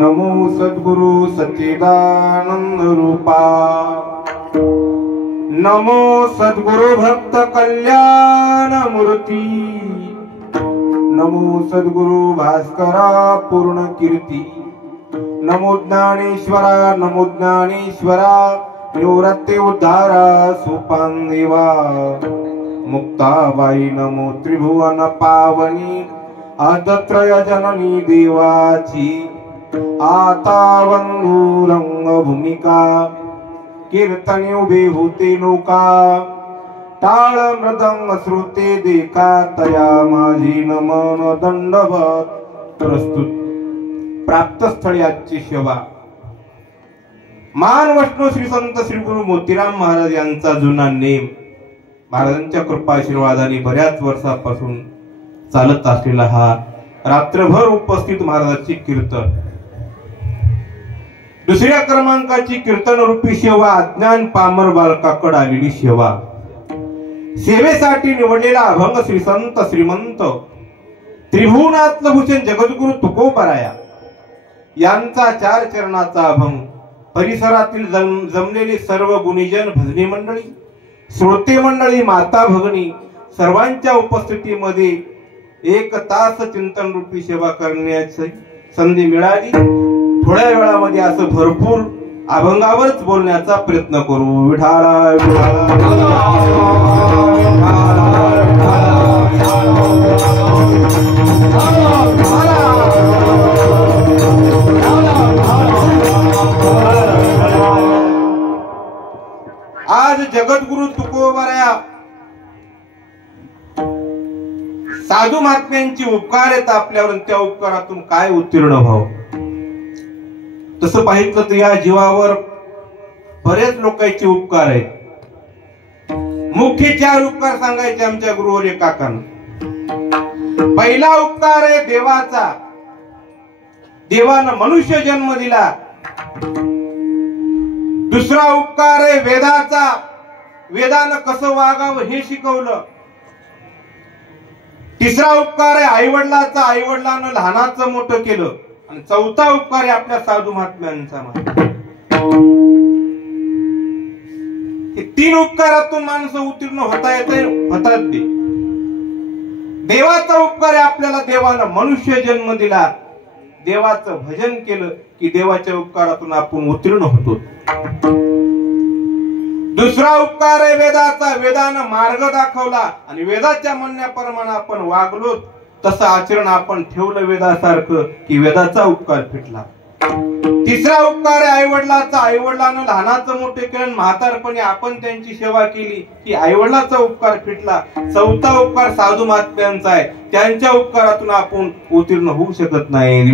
नमो सद्गुरु सच्चिदानंद रूपा, नमो सद्गुरु भक्त कल्याण मूर्ती, नमो सद्गुरु भास्करा पूर्ण कीर्ती, नमो ज्ञानेश्वरा, नमो ज्ञानेश्वरा निवृत्ती उद्धारा सोपान देवा, मुक्ताबाई नमो त्रिभुवन पावनी आदत्रय जननी देवाची, आता वंदू रंग भूमिका कीर्तनी उभे होते नौका, टाळ मृदंग श्रुते देखा तया माझी नमन दंडवत प्रस्तुत. प्राप्त स्थळी आजची सेवा. मान वैष्णव श्री संत श्री गुरु मोतीराम महाराज यांचा जुना नेम, महाराजांच्या कृपा आशीर्वादाने बऱ्याच वर्षापासून चालत असलेला हा रात्रभर उपस्थित महाराजांची कीर्तन. दुसऱ्या क्रमांकाची कीर्तन रूपी सेवा अज्ञान पामर बालकाकडे आलेली सेवा. सेवेसाठी निवडलेला अभंग श्री संत श्रीमंत त्रिभुवनातलं भूषण जगद्गुरु तुकोबराया यांचा 4 चरणाचा अभंग. परिसरातील जमलेले सर्व गुणीजन, भजनी मंडळी, श्रोते मंडळी, माता भगिनी सर्वांच्या उपस्थितीमध्ये 1 तास चिंतन रूपी सेवा करण्याची संधी मिळाली. थोड्या वेळामध्ये असं भरपूर अभंगावरच बोलण्याचा प्रयत्न करू. विठाला आज जगद्गुरु तुकोबराया साधू महात्म्यांची उपकार आहेत आपल्यावर, त्या उपकारातून काय उत्तीर्ण व्हावं. तसं पाहिलं तर या जीवावर बरेच लोकांचे उपकार आहेत. मुख्य 4 उपकार सांगायचे आमच्या गुरुवर्य काकांना. पहिला उपकार आहे देवाचा. देवानं मनुष्य जन्म दिला. दुसरा उपकार आहे वेदाचा. वेदानं कसं वागावं हे शिकवलं. तिसरा उपकार आहे आईवडिलाचा. आईवडिलांना लहानाचं मोठं केलं. आणि चौथा उपकार आहे आपल्या साधू महात्म्यांचा. हे 3 उपकारातून माणसं उत्तीर्ण होता येते, होतात ते. देवाचा उपकार आहे आपल्याला. देवानं मनुष्य जन्म दिला. देवाचं भजन केलं की देवाच्या उपकारातून आपण उत्तीर्ण होतो. दुसरा उपकार आहे वेदाचा. वेदानं मार्ग दाखवला आणि वेदाच्या म्हणण्याप्रमाणे आपण वागलो, तसं आचरण आपण ठेवलं वेदासारखं की वेदाचा उपकार फिटला. तिसरा उपकार आहे आईवडिलाचा. आईवडिलांना लहानाचं मोठे केलं, म्हातारपणी आपण त्यांची सेवा केली की आईवडिलाचा उपकार फिटला. चौथा उपकार साधू महात्म्यांचा आहे. त्यांच्या उपकारातून आपण उत्तीर्ण होऊ शकत नाही.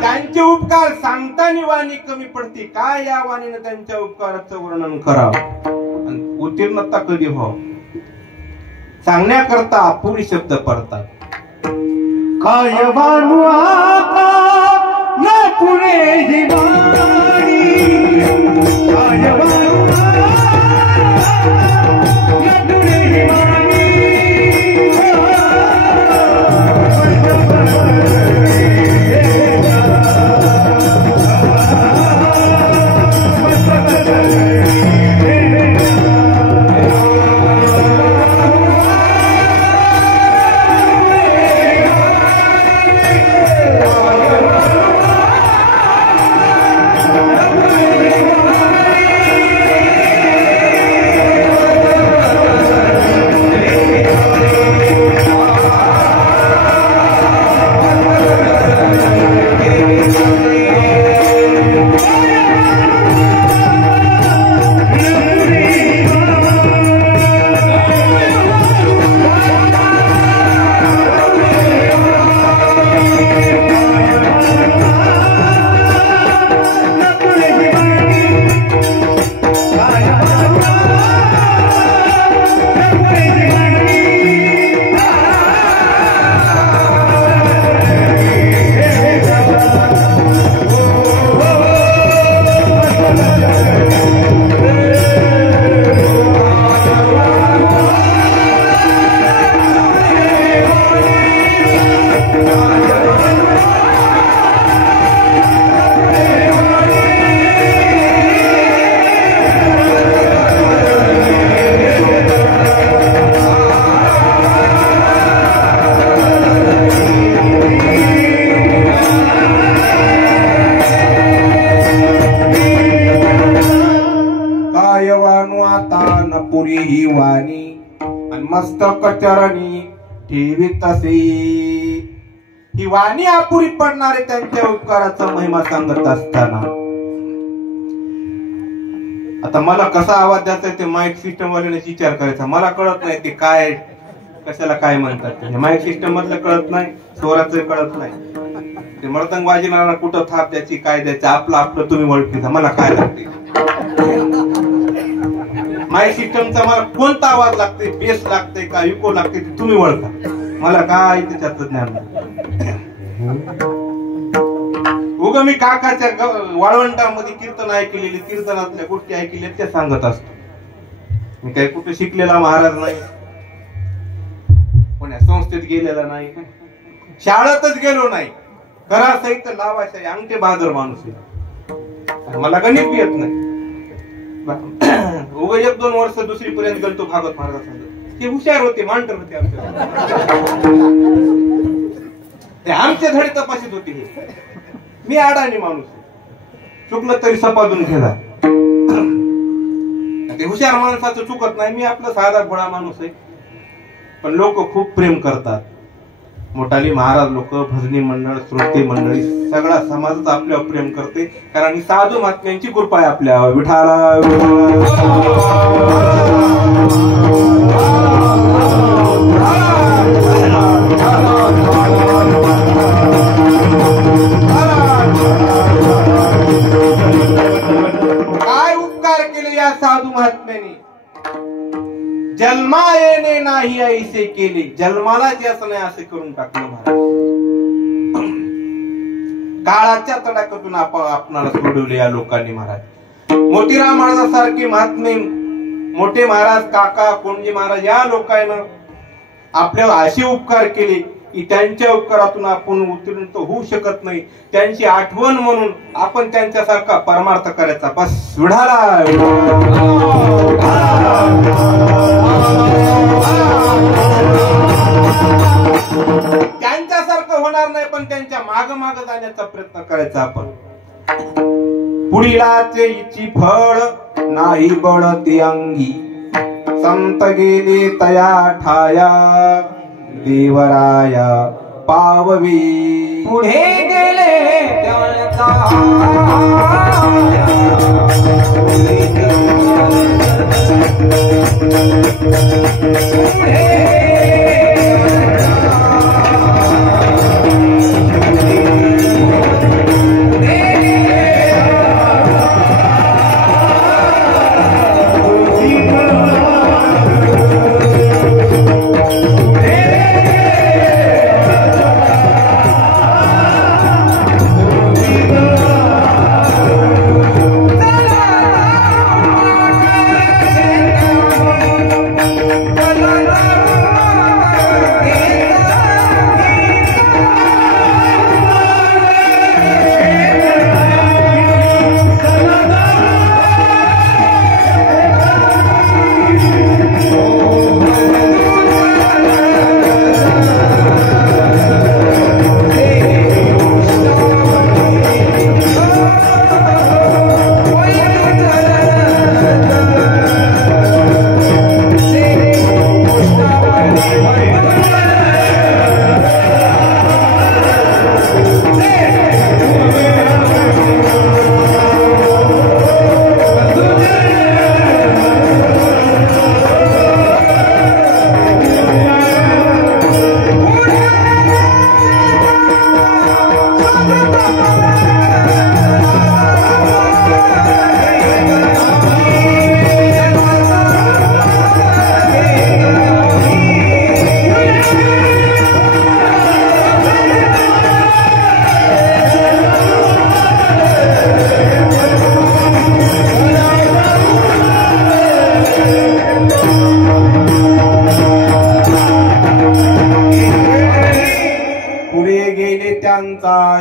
त्यांचे उपकार सांगताना वाणी कमी पडते. काय या वाणीने त्यांच्या उपकाराचं वर्णन करावं. उत्तीर्णता कधी व्हावं सांगण्याकरता अपुरी शब्द पडतात. काय वाणू आता न पुढे ही वाणी, काय वाणू न पुढे ही वाणी. पुरी ही वाणी आणि मस्तक चरणी ठेवी तसे. ही वाणी अपुरी पडणारे त्यांच्या उपकाराचा महिमा सांगत असताना आता मला कसा आवाज द्यायचा ते माईक सिस्टम वाल्याने विचार करायचा. मला कळत नाही ते काय कशाला काय म्हणतात. माईक सिस्टम मधलं कळत नाही, स्वराचं कळत नाही. ते मृदंग वाजवणारा कुठं थाप द्यायची काय द्यायचं आपलं आपलं तुम्ही ओळखीचा. मला काय लागते माईक सिस्टमचा, मला कोणता आवाज लागते, बेस लागते का इको लागते ते तुम्ही ओळखा. मला काय त्याच्यात ज्ञान नाही. उग मी काकाच्या वाळवंटामध्ये कीर्तन ऐकलेली, कीर्तनातल्या गोष्टी ऐकलेल्या त्या सांगत असतो. मी काही कुठे शिकलेला महाराज नाही, कोण्या संस्थेत गेलेला नाही, शाळेतच गेलो नाही. करा सहित लावायचं अंगठे बहादूर माणूस आहे. मला गणित बी येत नाही. उग 1-2 वर्ष दुसरी पर्यंत गेलतो भागवत महाराज. ते हुशार होते, मांडर होते ते आमच्या धडे तपासित होते. मी अडाणी माणूस चुकलं तरी सपादून घेला. ते हुशार माणसाचं चुकत नाही. मी आपला साधा भोळा माणूस आहे. पण लोक खूप प्रेम करतात. मोठाली महाराज लोक, भजनी मंडळ, श्रोते मंडळी, सगळा समाजच आपल्यावर प्रेम करते. कारण ही साधू महात्म्यांची कृपा आहे आपल्यावर. विठाला काय उपकार केले या साधू महात्म्याने. जन्मा येणे नाही ऐसे केले, जन्माला असं नाही असे करून टाकलं महाराज. काळाच्या तडाख्यातून आपणाला सोडवले या लोकांनी महाराज. मोतीराम महाराजांसारखे महात्मे, मोठे महाराज, काका, कोणजी महाराज या लोकांना आपल्यावर असे उपकार केले की त्यांच्या उपकारातून आपण उत्तीर्ण होऊ शकत नाही. त्यांची आठवण म्हणून आपण त्यांच्यासारखा परमार्थ करायचा. बस विढाला त्यांच्यासारखं होणार नाही, पण त्यांच्या माग माग जाण्याचा प्रयत्न करायचा आपण. पुढीलाचे इची फळ नाही बळती अंगी, संत गेले तया ठाया देवराया पाववी. पुढे गेले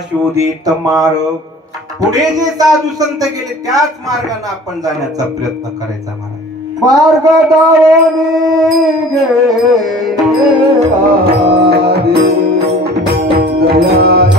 शोधित मार्ग. पुढे जे साधू संत गेले त्याच मार्गाने आपण जाण्याचा प्रयत्न करायचा महाराज. मार्ग दावणी गेले आदि दयाने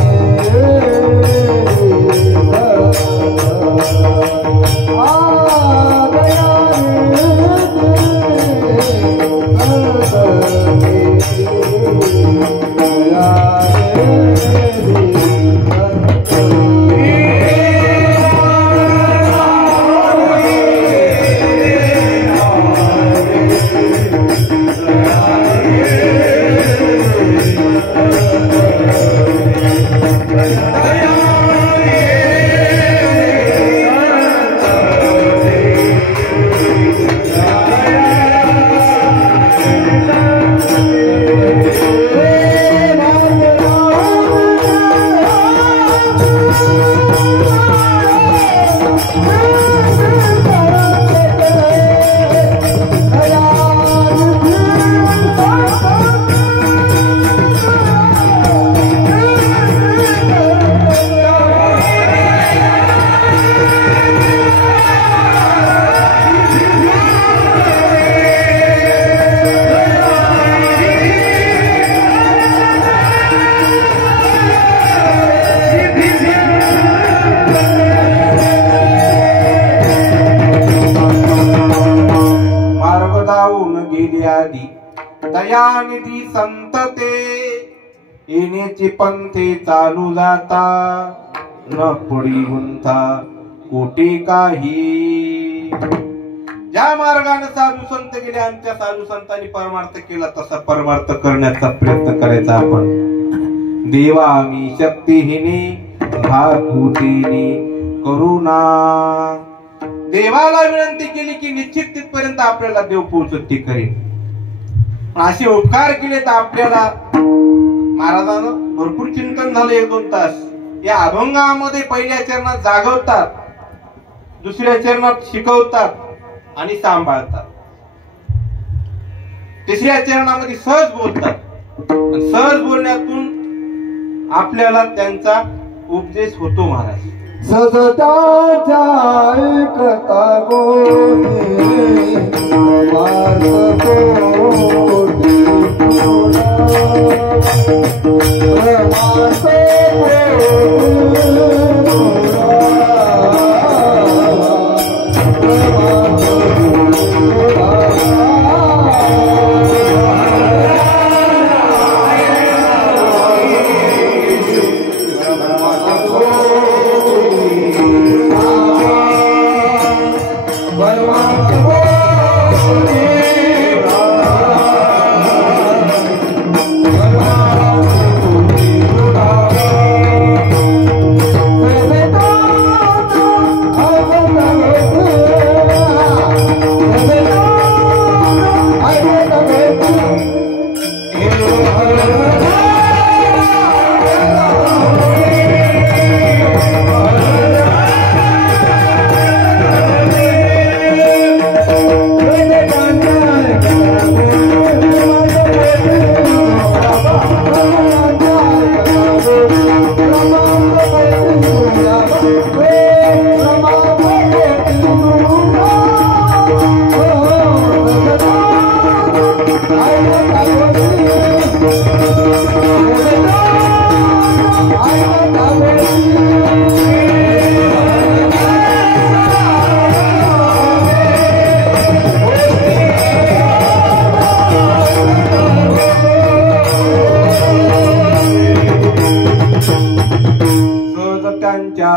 पंथे चालू जाता न पुढी गुंथा कोटी काही. ज्या मार्गाने साधू संत गेले आमच्या साधू संतांनी परमार्थ केला तसा परमार्थ करण्याचा प्रयत्न करायचा आपण. देवा मी शक्तीहीने भाकुतीने करुणा. देवाला विनंती केली की निश्चित तिथपर्यंत आपल्याला देव पोहोचत ती करेल. असे उपकार केले तर आपल्याला महाराजांना भरपूर चिंतन झालं 1-2 तास. या अभंगामध्ये पहिल्या चरणात जागवतात, दुसऱ्या चरणात शिकवतात आणि सांभाळतात, तिसऱ्या चरणामध्ये सहज बोलतात. सहज बोलण्यातून आपल्याला त्यांचा उपदेश होतो. महाराज सजताच्या ऐकता गोनी मार्ग गोनी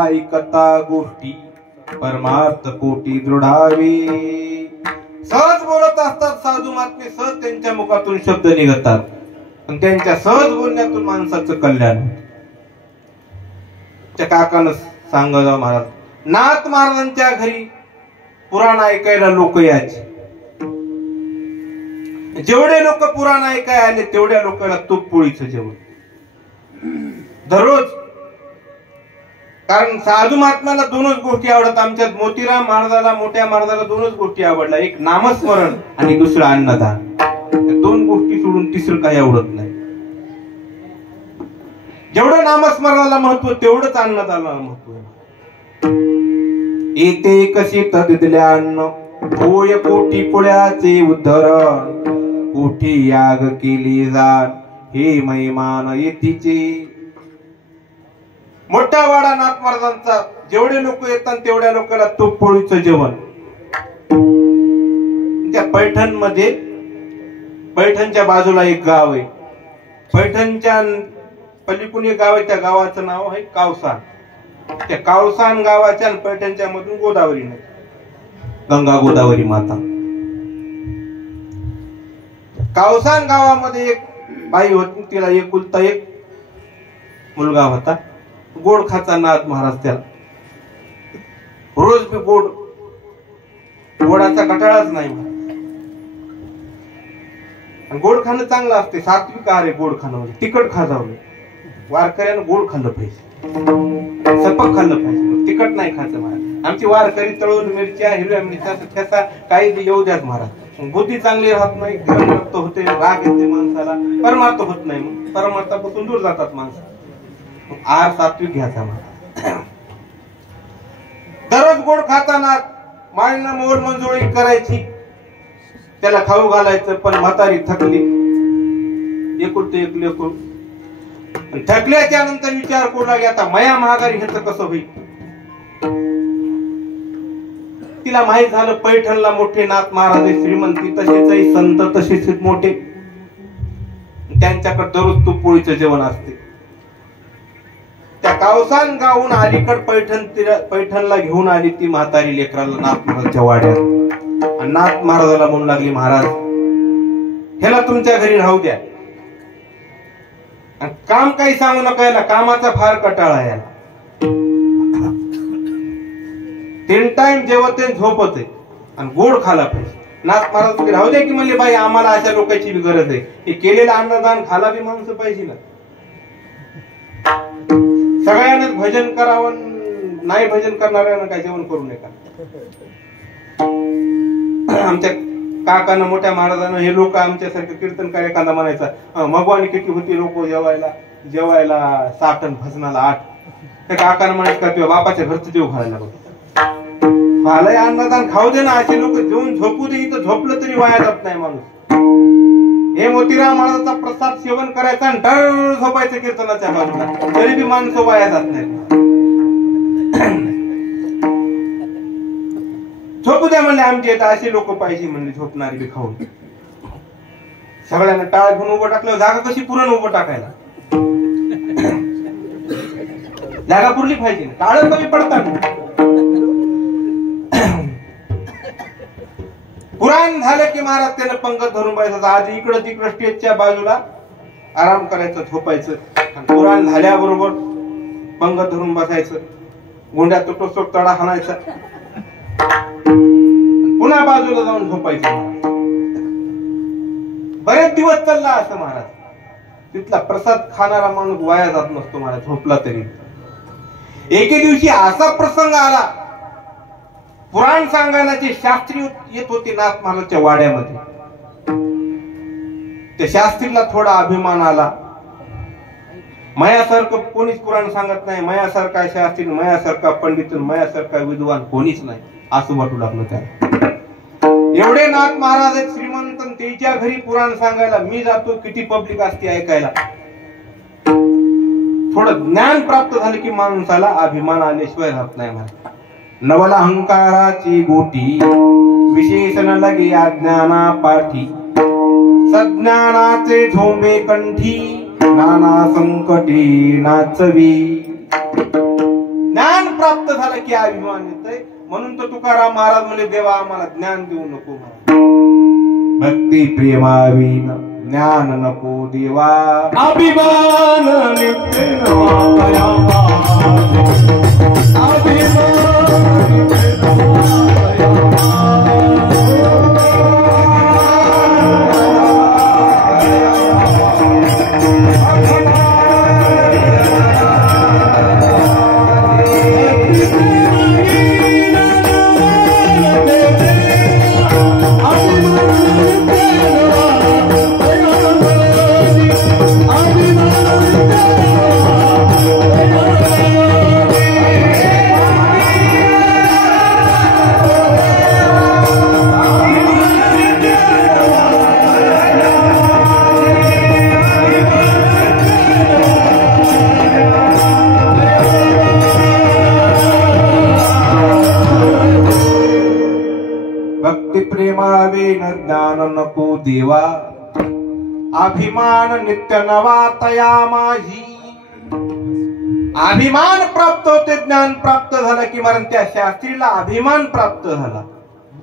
ऐकता गोष्टी परमार्थ कोटी दृढावे. सहज बोलत असतात साधू महात्मे, सहज त्यांच्या मुखातून शब्द निघतात पण त्यांच्या सहज बोलण्यातून माणसाचं कल्याण. त्या काकानं सांगत महाराज, नाथ महाराजांच्या घरी पुराण ऐकायला लोक यायचे. जेवढे लोक पुराण ऐकाय आले तेवढ्या लोकांना तूप पोळीचं जेवण दररोज. कारण साधू महात्म्याला 2च गोष्टी आवडतात. आमच्यात मोतीराम महाराजाला, मोठ्या महाराजाला 2च गोष्टी आवडल्या, एक नामस्मरण आणि दुसरं अन्नदान. 2 गोष्टी सोडून तिसरं काही आवडत नाही. जेवढं नामस्मरणाला महत्व तेवढंच अन्नदानाला महत्व. येते कशी तदितल्या अन्न होय कोटी पुळ्याचे उद्धरण. कोठी याग केली जाण हे महिमान येतीचे. मोठा वाडा नाथ महाराजांचा, जेवढे लोक येतात तेवढ्या लोकांना तूप पोळीचं जेवण. त्या पैठण मध्ये, पैठणच्या बाजूला एक गाव आहे, पैठणच्या पलीकडून एक गाव आहे, त्या गावाचं नाव आहे कावसान. त्या कावसान गावाच्या आणि पैठणच्या मधून गोदावरी नदी, गंगा गोदावरी माता. कावसान गावामध्ये एक बाई होती, तिला एकुलता एक मुलगा होता. गोड खाचा नाथ महाराज त्याला. रोज बी गोड, गोडाचा कटाळाच नाही. गोड खाणं चांगलं असते, सात्विक आहार आहे गोड खाणं. तिखट खा जाऊ, वारकऱ्यानं गोड खाल्लं पाहिजे, सपक खाल्लं पाहिजे, तिखट नाही खायचं महाराज. आमची वारकरी तळून मिरच्या, हिरव्या मिरच्या ठेसा काही येऊ द्यात महाराज. बुद्धी चांगली राहत नाही, रक्त होते, राग येते माणसाला, परमार्थ होत नाही. मग परमार्थापासून दूर जातात माणसं. आहार सात्विक घ्यायचा महाराज. दररोज गोड खाताना मायनं मोर मंजुळी करायची, त्याला खाऊ घालायचं. पण म्हातारी थकली, एकुलते एक लेकरू. थकल्याच्या नंतर विचार करू लागली, आता मया महागारी ह्याचं कसं होईल. तिला माहित झालं पैठणला मोठे नाथ महाराज, श्रीमंती तसेच संत तसेच मोठे, त्यांच्याकडे दररोज तूप पोळीचं जेवण असते. कावसान गावून अलीकड पैठणला घेऊन आली ती म्हातारी लेकराला नाथ महाराजच्या वाड्यात. आणि नाथ महाराजाला म्हणू लागली, महाराज ह्याला तुमच्या घरी राहू द्या, आणि काम काही सांगू नका, याला कामाचा फार कटाळा याला. 3 टाइम जेवते झोपते आणि गोड खाला पाहिजे. नाथ महाराज राहू द्या की म्हणले, बाई आम्हाला अशा लोकांची बी गरज आहे, हे केलेलं अन्नदान खाला बी माणसं पाहिजे ना. सगळ्यांनाच भजन करावं, नाही भजन करणाऱ्यांना काय जेवण करू नये का. आमच्या काकानं मोठ्या महाराजांना हे लोक आमच्यासारखं कीर्तनकार एखादा म्हणायचा, मगवानी किती होती लोक जेवायला 7 आणि भजनाला 8. त्या काकानं म्हणायचं का तुझ्या बापाच्या घरचं जेव खायला बघ, आलंय अन्नदान खाऊ दे ना. असे लोक जेवून झोपू दे, इथं झोपलं तरी वाया जात नाही माणूस. हे मोतीराम महाराजांचा प्रसाद सेवन करायचा आणि डर झोपायचं कीर्तनाच्या बाजूला, तरी बी माणसं वाया जात नाही. झोपू द्या म्हणले, आमचे इथं असे लोक पाहिजे म्हणले झोपणारी बी खाऊन. सगळ्यांना टाळ घेऊन उभं टाकलं, जागा कशी पुरण उभं टाकायला, जागा पुरली पाहिजे, टाळ कमी पडतात. पुराण झालं की महाराज त्यानं पंगत धरून बसायचं. आधी इकडं तिकडं स्टेजच्या बाजूला आराम करायचं, झोपायचं. पुराण झाल्याबरोबर पंगत धरून बसायचं, गोंड्या तुटोसोट तडा हाणायचा, पुन्हा बाजूला जाऊन झोपायचं. बरेच दिवस चालला असं महाराज. तिथला प्रसाद खाणारा माणूस वाया जात नसतो महाराज, झोपला तरी. एके दिवशी असा प्रसंग आला, पुराण सांगायला जे शास्त्री येत होते नाथ महाराजच्या वाड्यामध्ये, त्या शास्त्रीला थोडा अभिमान आला. मयासारखं कोणीच पुराण सांगत नाही, मयासारखा शास्त्री, मयासारखा पंडित, मयासारखा विद्वान कोणीच नाही, असं वाटू लागलं त्याला. एवढे नाथ महाराज आहेत श्रीमंत, त्याच्या घरी पुराण सांगायला मी जातो, किती पब्लिक असते ऐकायला. थोडं ज्ञान प्राप्त झालं की माणसाला अभिमान आल्याशिवाय राहत नाही महाराज. नवल अहंकाराची गोटी विशेषण लगे अज्ञाना पाठी, सज्ञानाचे झोंबे कंठी नाना संकटे नाचवी. ज्ञान प्राप्त झालं की अभिमान येतोय. म्हणून तर तुकाराम महाराज म्हणजे देवा आम्हाला ज्ञान देऊ नको, भक्ती प्रेमाविन ज्ञान नको देवा. अभिमान नित्य ज्ञान नको देवा. अभिमान नित्य नवा तया माझी. अभिमान प्राप्त होते, ज्ञान प्राप्त झालं की मरण. त्या शास्त्रीला अभिमान प्राप्त झाला,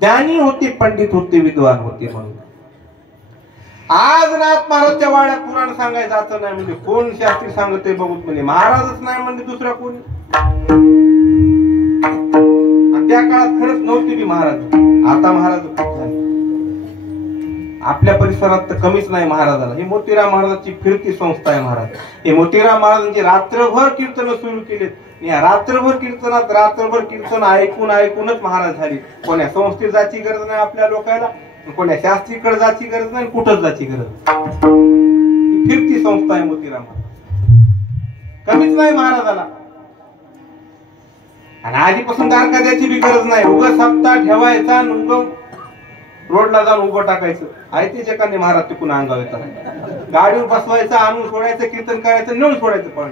ज्ञानी होते, पंडित होते, विद्वान होते. म्हणून आज नाथ महाराजच्या वाड्यात पुराण सांगायचं जायचं नाही म्हणजे कोण शास्त्री सांगते बघूत म्हणजे महाराजच नाही म्हणजे दुसरा कोणी. त्या काळात खरंच नव्हती बी महाराज, आता महाराज खूप झाले. आपल्या परिसरात तर कमीच नाही महाराजाला. ही मोतीराम महाराजांची फिरती संस्था आहे महाराज. हे मोतीराम महाराजांची रात्रभर कीर्तन सुरू केलेत. या रात्रभर कीर्तनात रात्रभर कीर्तन ऐकून ऐकूनच महाराज झाली. कोण्या संस्थेत जायची गरज नाही आपल्या लोकांना, कोण्या शास्त्रीकडे जायची गरज नाही, कुठंच जायची गरज. ही फिरती संस्था आहे मोतीराम महाराज, कमीच नाही महाराजाला. आणि आधीपासून दारका द्यायची बी गरज नाही. उगाच सप्ताह ठेवायचा, उगम रोडला जाऊन उभं टाकायचं. आहे ते जकांनी महाराज तिकून अंगावर येतात. गाडीवर बसवायचं, आणून सोडायचं, कीर्तन करायचं, नेऊन सोडायचं. पण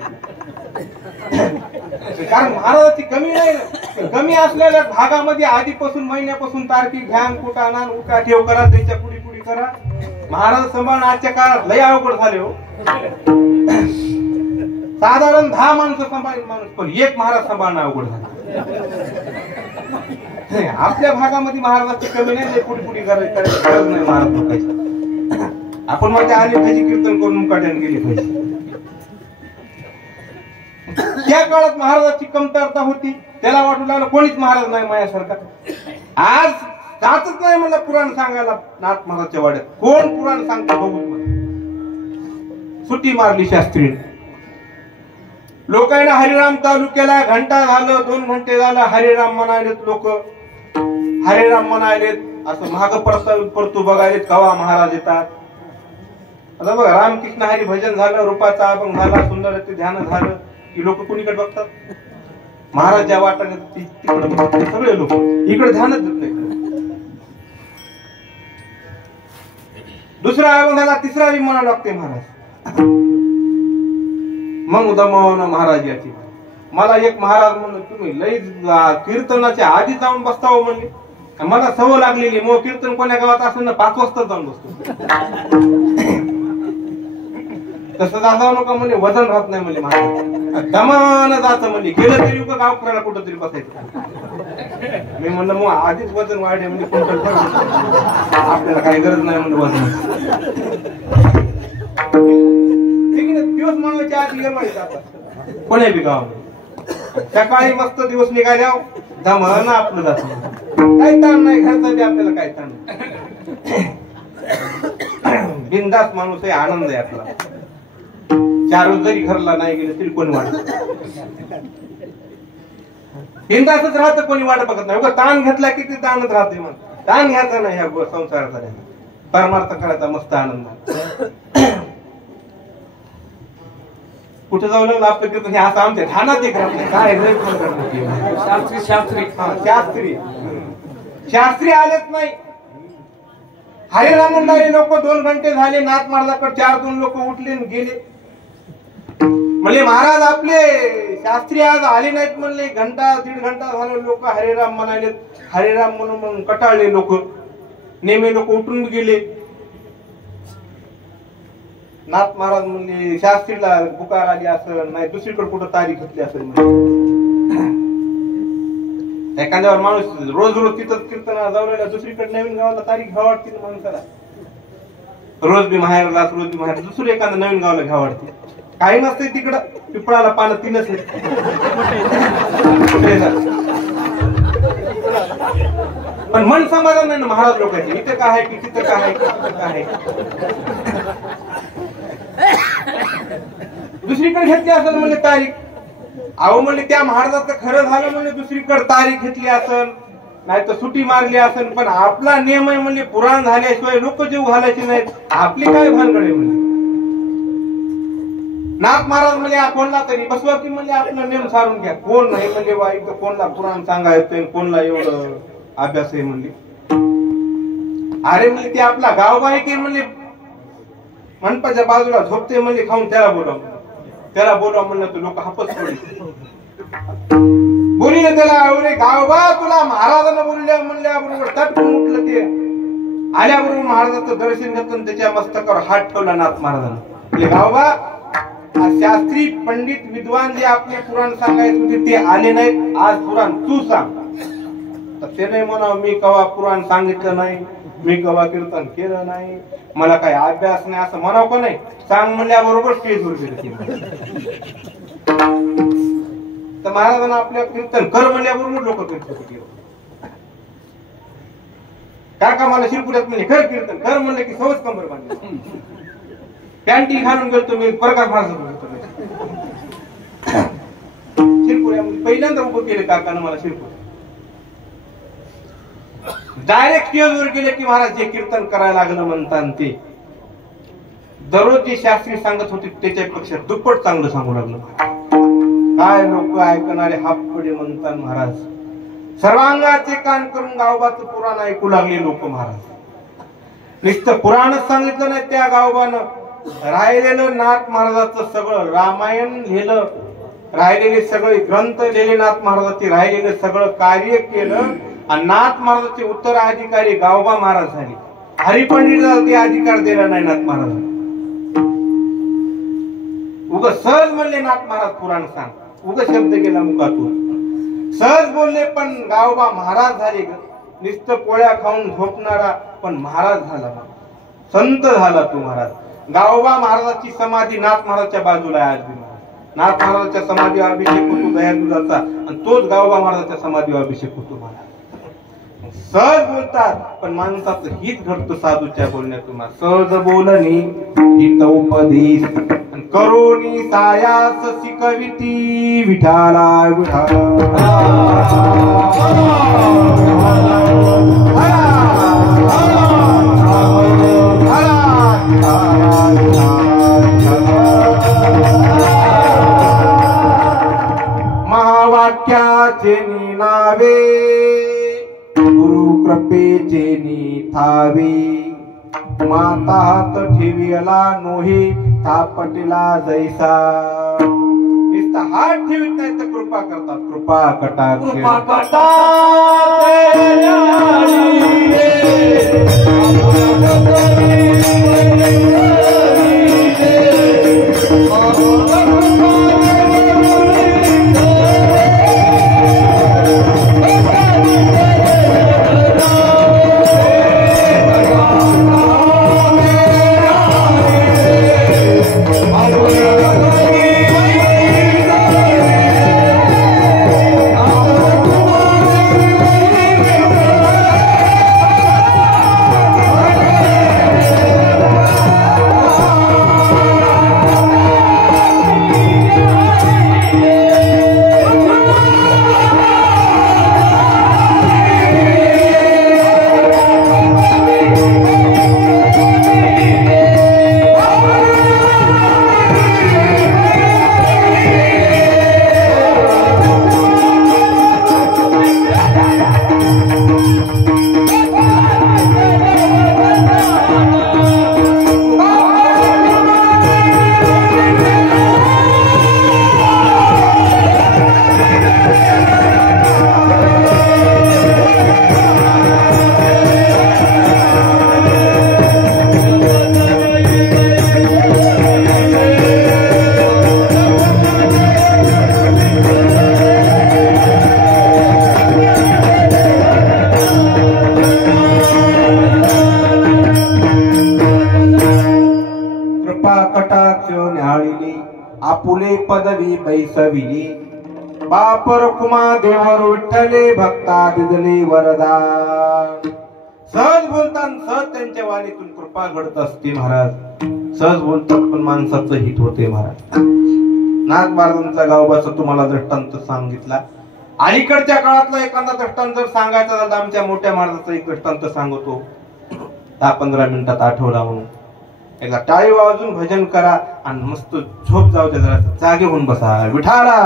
कारण महाराजाची कमी नाही. कमी असलेल्या भागामध्ये आधीपासून महिन्यापासून तारखी घ्या, कुठं आणा, उठा ठेव करा, त्याच्या पुढी पुढी करा. महाराज सांभाळणं आजच्या काळात लय अवघड झाले हो. साधारण 10 माणसं सांभाळून माणूस, पण एक महाराज सांभाळणं अवघड झालं. आपल्या भागामध्ये महाराजाची कमी नाही, पुढे गरज नाही महाराज लोकांची. आपण माझ्या आले पाहिजे, कीर्तन करून मुकाट्याने गेले पाहिजे. त्या काळात महाराजाची कमतरता होती. त्याला वाटू लागलं कोणीच महाराज नाही माझ्यासारखा. आज जातच नाही मला पुराण सांगायला नाथ महाराजच्या वाड्यात. कोण पुराण सांगतो बघू. सुट्टी मारली शास्त्री. लोकांना हरिराम चालू केला. घंटा झालं, 2 घंटे झालं, हरिराम म्हणालेत लोक. हरिराम म्हणालेत. असं महाग परतू बघायलेत कवा महाराज येतात. आता बघा, रामकृष्ण हरी भजन झालं, रूपाचा अभंग झाला, सुंदर ध्यान झालं की लोक कुणीकडे बघतात? महाराज ज्या वाटाने तिकडे बघतात. सगळे लोक इकडे ध्यानच देत नाही. दुसरा अभंग झाला, तिसरा बी म्हणा लागते महाराज. मग दमवण महाराज याची. मला एक महाराज म्हणलं, तुम्ही लई कीर्तनाच्या आधी जाऊन बसताव म्हणले. मला सवय लागलेली, मग कीर्तन कोण्या गावात असेल ना 5 वाजता जाऊन बसतो. तसं जाऊ नका म्हणजे वजन राहत नाही म्हणजे महाराज. दमानं जायचं म्हणजे गेलं तरी गाव करायला कुठं तरी बसायचं. मी म्हणलं मग आधीच वजन वाढे म्हणजे कुंटल आपल्याला काही गरज नाही म्हणजे वजन. दिवस मानवायच्या आधी गरवायचं आता कोण्या बी गाव. सकाळी मस्त दिवस निघाल्या दमानं आपलं जात. काही ताण नाही, घरचा बी आपल्याला काही ताण नाही. बिनधास्त माणूस आहे, आनंद आहे आपला. 4 रोज जरी घरला नाही गेले तरी कोणी वाटत. बिनधास्तच राहतं, कोणी वाट बघत नाही. ताण घेतला की ते ताणच राहते. मग ताण घ्यायचा नाही ह्या संसाराचा, परमार्थ करायचा मस्त आनंद. कुठे जाऊ लागलं आपलं कीर्तन हे असं आमच्या ध्यानात एक राहत नाही. काय शास्त्री आलेच नाही. हरिराम मंडळी लोक 2 घंटे झाले. नाथ महाराजाकडे 4-2 लोक उठले गेले. म्हणले महाराज आपले शास्त्री आज आले नाहीत म्हणले. 1-1.5 घंटा झाले. लोक हरिराम म्हणाले. हरिराम म्हणून कटाळले लोक. नेहमी लोक उठून गेले. नाथ महाराज म्हणले शास्त्रीला पुकार आली असं नाही, दुसरीकडे कुठं तारीख घेतली असेल. एखाद्यावर माणूस रोज तिथं कीर्तनाला जाऊ दुसरीकडे नवीन गावाला तारीख घ्यावं वाटते माणसाला. रोज बी माहेरला, रोज बी माहेर, दुसरं एखादं नवीन गावाला घ्यावं वाटते. काही नसते तिकडं. पिपळाला पानं 3च आहेत. पण मन समाधान नाही ना महाराज लोकांचे. इथं काय आहे की तिथं काय आहे, काय आहे. दुसरीकडे घेतली असेल म्हणजे तारीख. अहो म्हणले त्या महाराजाचं खरं झालं म्हणजे दुसरीकडे तारीख घेतली असेल, नाही तर सुट्टी मारली असेल. पण आपला नियम आहे म्हणजे पुराण झाल्याशिवाय लोक जीव घालायचे नाहीत. आपली काय भानगड आहे म्हणजे. नाथ महाराज म्हणजे कोणला तरी बसवा की म्हणजे आपला नियम सारून घ्या. कोण नाही म्हणजे बा इथं कोणला पुराण सांगायचं, कोणला एवढं अभ्यास आहे म्हणले. अरे म्हणजे ते आपला गाव आहे की म्हणजे मंडपाच्या बाजूला झोपते म्हणजे खाऊन त्याला बोलाव म्हणलं तर लोक हापस पडले. बोलिले त्याला अरे गावबा तुला महाराजांना बोलल्या म्हणल्याबरोबर तटकून उठलं. ते आल्याबरोबर महाराजाचं दर्शन घेतलं. त्याच्या मस्तकावर हात ठेवला नाथ महाराजांना. गावबा शास्त्री पंडित विद्वान जे आपले पुराण सांगायचे होते ते आले नाहीत. आज पुराण तू सांग. तर ते नाही म्हणा मी कवा पुराण सांगितलं नाही, मी कवा कीर्तन केलं नाही, मला काही अभ्यास नाही असं म्हणावं का नाही. सांग म्हणल्याबरोबर स्टेजवर गेले. तर महाराजांना आपल्या कीर्तन कर म्हणल्याबरोबर लोक कीर्तन केलं. काका मला शिरपुऱ्यात म्हणजे कर कीर्तन कर म्हणलं की सहज कंबर बांधली. पॅन्टी घालून गेलो मी प्रकाश महाराज शिरपुऱ्यामध्ये पहिल्यांदा उभं केले काकानं मला. शिरपूर डायरेक्ट स्टेजवर गेले की महाराज जे कीर्तन करायला लागलं म्हणतात ते दररोज जे शास्त्री सांगत होते त्याच्यापेक्षा दुप्पट चांगलं सांगू लागलं. काय लोक ऐकणारे हापडे म्हणतात महाराज. सर्वांगाचे कान करून गावबाचं पुराण ऐकू लागले लोक महाराज. नुसतं पुराणच सांगितलं नाही त्या गावबानं. राहिलेलं नाथ महाराजाचं सगळं रामायण लिहिलं, राहिलेले सगळे ग्रंथ लिहिले नाथ महाराजाचे, राहिलेलं सगळं कार्य केलं. आणि नाथ महाराजाचे उत्तराधिकारी गावबा महाराज झाले. हरिपंडितला ते अधिकार दिला नाही नाथ महाराज. उग सहज म्हणले नाथ महाराज पुराण सांग, उग शब्द गेला मुखातून. सहज बोलले पण गावबा महाराज झाले ग. नुसतं पोळ्या खाऊन झोपणारा पण महाराज झाला, संत झाला तू महाराज. गावबा महाराजाची समाधी नाथ महाराजच्या बाजूला आहे. आज नाथ महाराजांच्या समाधीवर अभिषेक होतो दह्यादुधाचा, आणि तोच गावबा महाराजांच्या समाधीवर अभिषेक होतो महाराज. सहज बोलतात पण माणसाचं हित घडतं साधूच्या बोलण्यातून. सहज बोलणी हित उपदेश करोनी सायास शिकविती विठाला विठाला. महावाक्याचे नावे गुरु कृपेचे थावे. माता हात ठेविला नोही थापटिला जैसा. नुसता हात ठेवीत नाही तर कृपा करतात. कृपा कटाक्ष कृपा न्याळिली आपुले पदवी बैसविली. बापर कुमा देवर विठ्ठले भक्ता दिदले वरदान. सहज बोलतात सहज त्यांच्या वाणीतून कृपा घडत असते महाराज. सहज बोलतात पण माणसाचं हित होते महाराज. नाथ महाराजांचा गावबाचा तुम्हाला दृष्टांत सांगितला. अलीकडच्या काळातला एखादा दृष्टांत जर सांगायचा झाला आमच्या मोठ्या महाराजाचा एक दृष्टांत सांगतो. 10-15 मिनिटात आठवला म्हणून एकदा टाळी वाजून भजन करा आणि मस्त झोप जाऊ द्या. जरा जागे होऊन बसा. विठाला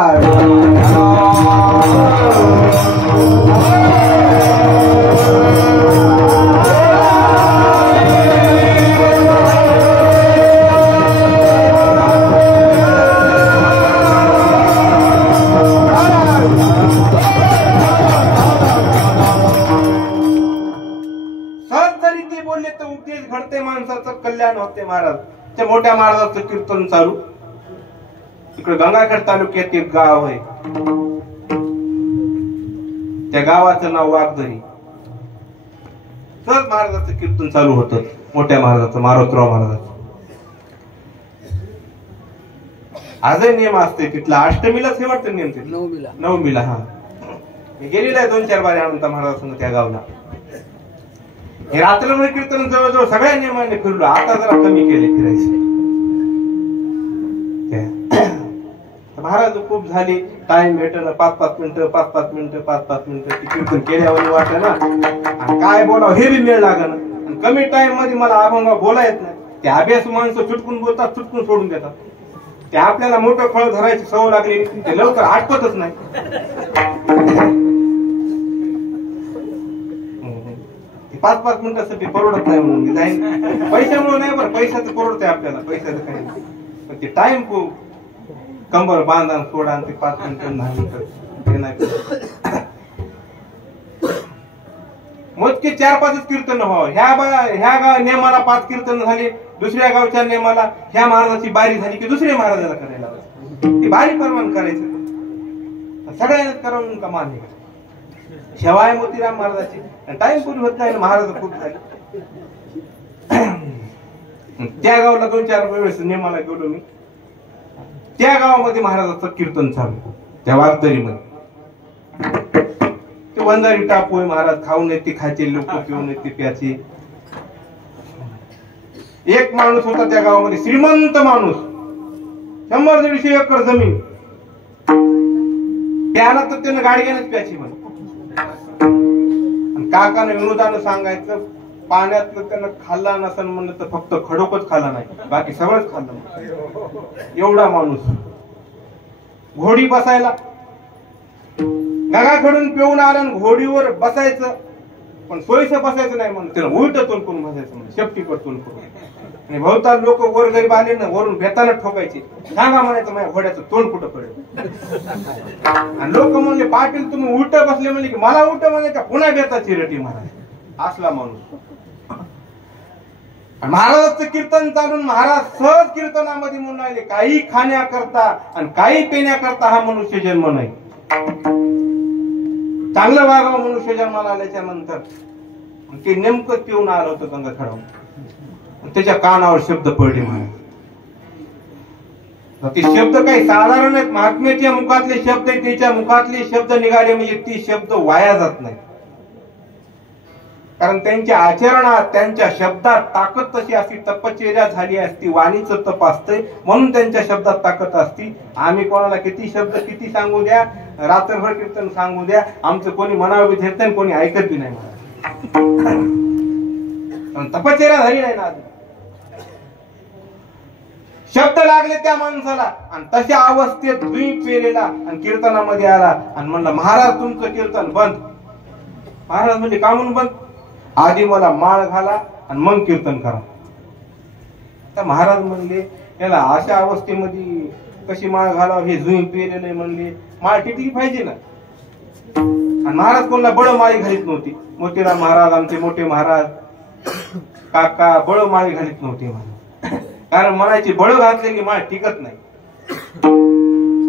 बोलले तर उपदेश घडते, माणसाचं कल्याण होते. महाराज त्या मोठ्या महाराजाचं कीर्तन चालू. इकडे गंगाखेड तालुक्यात एक गाव आहे. त्या गावाचं नाव वाघदरी. सहज महाराजाचं कीर्तन चालू होतं. मोठ्या महाराजाचं, मारुतराव महाराजाचं. आजही नियम असते तिथला. अष्टमीलाच हे वाटतं नियम ते नवमीला. हा मी गेलेला आहे 2-4 बारी अनंत महाराजांसंग त्या गावला. हे रात्रभर कीर्तन जवळजवळ सगळ्या नियमाने फिरलो. आता जरा कमी केले फिरायचे. महाराज खूप झाली. टाइम भेटलं 5-5 मिनिटं कीर्तन केल्यावर वाटलं ना. आणि काय बोलावं हे बी मेळ लागलं. आणि कमी टाइम मध्ये मला अभंग बोला येत नाही. ते अभ्यास माणसं चुटकून बोलतात, चुटकून सोडून देतात. ते आपल्याला मोठं फळ धरायची सवय लागली, ते लवकर आटपतच नाही. पाच मिनिटासाठी परवडत नाही म्हणून जाईन. पैशामुळे नाही बरं, पैशाचं परवडत आहे आपल्याला, पैशाचं काही नाही. पण ते टाइम कंबर बांधा सोडा ते 5 मिनिटं 10 मिनिटं हे नाही. मोजके 4-5 कीर्तन व्हावं. ह्या नियमाला 5 कीर्तन झाले. दुसऱ्या गावच्या नियमाला ह्या महाराजाची बारी झाली की दुसऱ्या महाराजाला करायला. ते भारी परमान करायचं सगळ्यांना करून कमाल नाही. शेवाय मोतीराम महाराजाची टाइम पुरी होत नाही. महाराज खूप झाले. त्या गावाला 2-4 वेळेस नेमाला गेलो मी. त्या गावामध्ये महाराजाचं कीर्तन चालू त्या वारदरीमध्ये. ते वंजारी टापोय महाराज खाऊन येते खायचे लोक पिऊन येते प्याचे. एक माणूस होता त्या गावामध्ये श्रीमंत माणूस 100-150 एकर जमीन. प्याला तर त्यानं गाडग्यानेच प्याची म्हण. काकानं विनोदानं सांगायचं पाण्यातलं त्यानं खाल्ला नसेल म्हणलं तर फक्त खडोकच खाल्ला नाही बाकी सगळंच खाल्लं. एवढा माणूस. घोडी बसायला गगाकडून पिऊन आला घोडीवर बसायचं पण सोयीचं बसायचं नाही म्हणून त्यानं उलट तोंड करून बसायचं म्हणून शेपटीवर तोंड करून. आणि बहुतांश लोक वर गरीब आले ना वरून बेताना ठोकायचे. सांगा म्हणायचं माझ्या घोड्याचं तोंड कुठं पडेल. आणि लोक म्हणले पाटील तुम्ही उलट बसले म्हणले की मला उलट म्हणे का पुन्हा बेताची रेटी महाराज. असला माणूस. महाराजांचं कीर्तन चालून महाराज सहज कीर्तनामध्ये म्हणून राहिले काही खाण्याकरता आणि काही पिण्याकरता हा मनुष्य जन्म नाही. चांगलं वागावं मनुष्य जन्माला आल्याच्या नंतर ते नेमकं पिऊन आलं होतं गंगा खडावून. त्याच्या कानावर शब्द पडले महाराज. ते शब्द काही साधारण आहेत. महात्म्याच्या मुखातले शब्द आहेत. त्याच्या मुखातले शब्द निघाले म्हणजे ती शब्द वाया जात नाही. कारण त्यांच्या आचरणात त्यांच्या शब्दात ताकद तशी असती. तपश्चर्या झाली असती. वाणीचं तप असतंय म्हणून त्यांच्या शब्दात ताकद असती. आम्ही कोणाला किती शब्द किती सांगू द्या रात्रभर कीर्तन सांगू द्या आमचं कोणी मनावर बी घेत नाही कोणी ऐकत बी नाही महाराज. तपश्चर्या झाली नाही ना. शब्द लागले त्या माणसाला आणि तशा अवस्थेत तुम्ही पेलेला आणि कीर्तनामध्ये आला आणि म्हणलं महाराज तुमचं कीर्तन बंद. महाराज म्हणजे का म्हणून बंद. आधी मला माळ घाला आणि मग कीर्तन करा. तर महाराज म्हणले याला अशा अवस्थेमध्ये कशी माळ घालावं हे जुई पेलेले म्हणले माळ टिकली पाहिजे ना. आणि महाराज कोणाला बळ माळी घालीत नव्हती. मोतीराम महाराज आमचे मोठे महाराज काका बळ माळी घालीत नव्हते महाराज. कारण म्हणायची बळ घातलेली माळ टिकत नाही.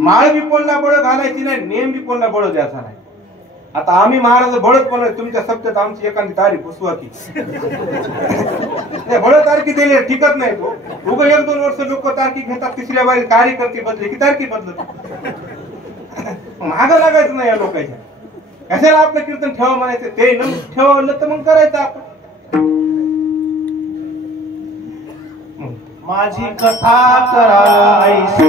माळ बी कोणला बळ घालायची नाही नेम बी कोणला बळ द्यायचा नाही. आता आम्ही महाराज बळच पण तुमच्या सप्त्यात आमची एखादी तारीख पुसवा की बळ तारखी दिली टिकत नाही. तो उग 1-2 वर्ष लोक तारखी घेतात. तिसऱ्या बारी कार्यकर्ते बदले की तारखी बदलत. मागं लागायचं नाही या लोकांच्या. कशाला आपलं कीर्तन ठेवा म्हणायचं. ते न ठेवलं तर मग करायचं आपण. माझी कथा करायची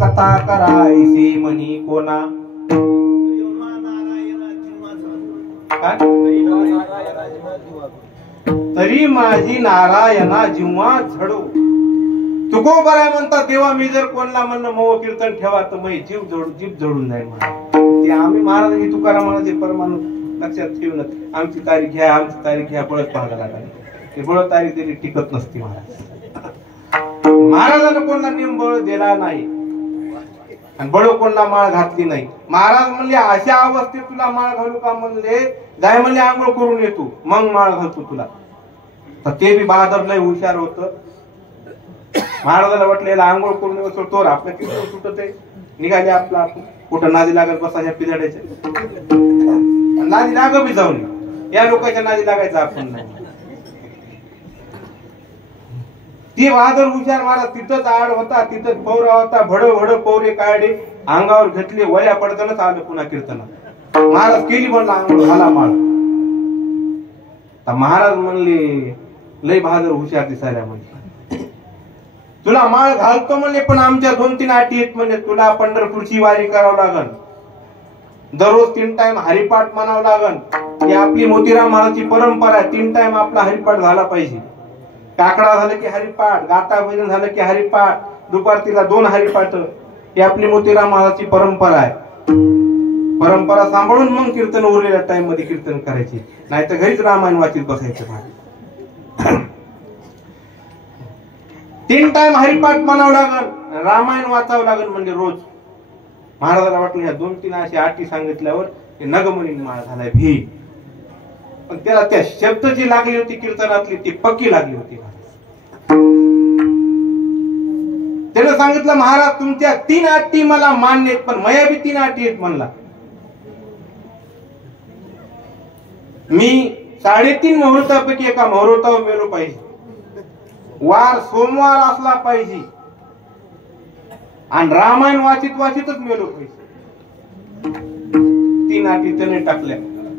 कथा करायची म्हणी कोणा. तरी माझी नारायणा जिव्हा झडो. तुकोबराय म्हणतात देवा मी जर कोणला म्हणलं मग कीर्तन ठेवा तर मग जीभ जडून जाईल म्हणा. ते आम्ही महाराज तुकारामाचे परमाणू लक्षात ठेवून आमची तारीख घ्या बळच पाहायला लागली. ते बळ तारीख दिली टिकत नसती महाराज. महाराजांना कोणला नियम बळ दिला नाही. आणि बळोकोणला माळ घातली नाही. महाराज म्हणले अशा अवस्थेत तुला माळ घालू का म्हणले, जाय म्हणले आंघोळ करून येतो मग माळ घालतो तुला. तर ते बी बहादर लय हुशार होत. महाराजाला वाटलेला आंघोळ करून येतो तोर आपल्या किती सुटत आहे, निघाले आपला कुठं नादी लागत बसायच्या पिजाड्याच्या, नादी लाग बी जाऊन या लोकांच्या नादी लागायचं आपण नाही. ती बहादर हुशार महाराज तिथंच आड होता, तिथंच पौरा होता, भड भड पौरे काढे अंगावर घेतले, वल्या पडतानाच आलं पुन्हा कीर्तनात. महाराज केली म्हणला अंगावर घाला माळ. महाराज म्हणले लय बहादर हुशार दिसायला म्हणजे, तुला माळ घालतो म्हणले पण आमच्या 2-3 अटी आहेत म्हणजे. तुला पंढरपूरची वारी करावं लागल, दररोज 3 टाइम हरिपाठ म्हणावं लागल. ही आपली मोतीराम महाराजची परंपरा आहे, 3 टाइम आपला हरिपाठ झाला पाहिजे. काकडा झालं की हरिपाठ, गाता भजन झालं की हरिपाठ, दुपारतीला 2 हरिपाठ. ही आपली मोतीराम महाराजची परंपरा आहे. परंपरा सांभाळून मग कीर्तन उरलेल्या टाइम मध्ये कीर्तन करायचे, नाही तर घरीच रामायण वाचित बसायचं. 3 टाइम हरिपाठ म्हणावं लागल, रामायण वाचावं लागल म्हणजे रोज. महाराजाला वाटलं या 2-3 अशी अटी सांगितल्यावर ते नगमनी माळ झालाय भी, पण त्याला त्या शब्द जी लागली होती कीर्तनातली ती पक्की लागली होती. त्यानं सांगितलं महाराज तुमच्या 3 अटी मला मान्य आहेत पण मया बी 3 अटी आहेत म्हणला. मी 3.5 मुहूर्तापैकी एका मुहूर्तावर मेलो पाहिजे, वार सोमवार असला पाहिजे आणि रामायण वाचितच मेलो पाहिजे. 3 अटी त्याने टाकल्या.